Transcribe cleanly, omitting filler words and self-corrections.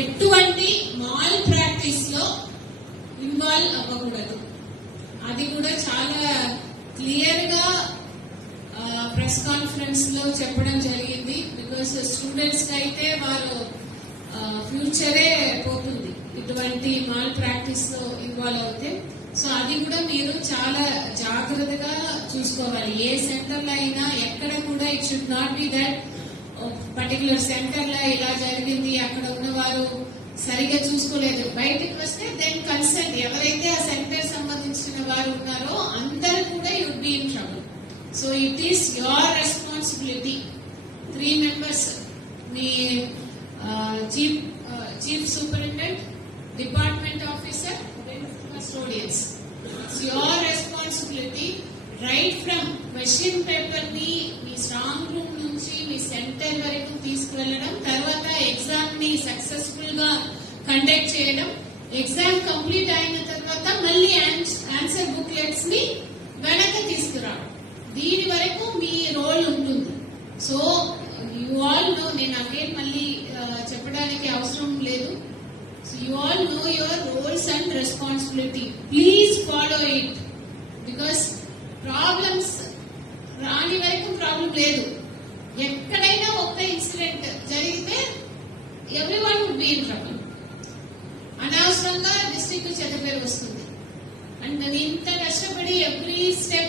ఎటువంటి mall practice లో involve అవ్వకూడదు. అది కూడా చాలా క్లియర్ గా ప్రెస్ కాన్ఫరెన్స్ లో చెప్పడం జరిగింది. బికాస్ స్టూడెంట్స్ కి అయితే వారు ఫ్యూచరే పోతుంది ఇటువంటి మాల్ ప్రాక్టీస్ లో ఇన్వాల్వ్ అవుతే. సో అది కూడా మీరు చాలా జాగ్రత్తగా చూసుకోవాలి. ఏ సెంటర్ లో అయినా ఎక్కడ కూడా it should not be that particular centre లో ఇలా జరిగింది, అక్కడ ఉన్నవారు సరిగా చూసుకోలేదు, బయటికి వస్తే దెన్ కన్సర్న్ ఎవరైతే ఆ సెంటర్ సంబంధించిన వారు ఉన్నారో అందరూ కూడా you'd be in trouble. So it is your responsibility. 3 members me chief superintendent, department officer, custodians. It's your responsibility right from question paper ని మీ స్ట్రాంగ్ రూమ్ నుంచి మీ సెంటర్ వరకు తీసుకువెళ్ళడం, తర్వాత ఎగ్జామ్ ని సక్సెస్ఫుల్ గా కండక్ట్ చేయడం, ఎగ్జామ్ కంప్లీట్ అయిన తర్వాత మళ్ళీ ఆన్సర్ బుక్లెట్స్ ని వెనక్కి తీసుకురావడం, దీని వరకు మీ రోల్ ఉంటుంది. సో యు ఆల్ నో, నేను అగైన్ మళ్ళీ చెప్పడానికి అవసరం లేదు. So you all know your roles and responsibility. Please follow it. Because problems రాని వరకు ప్రాబ్లం లేదు. ఎక్కడైనా ఒక్క ఇన్సిడెంట్ జరిగితే everyone would be in trouble. అనవసరంగా డిస్ట్రిక్ట్ చెడ్డ పేరు వస్తుంది. అండ్ నేను ఇంత కష్టపడి ఎవ్రీ స్టెప్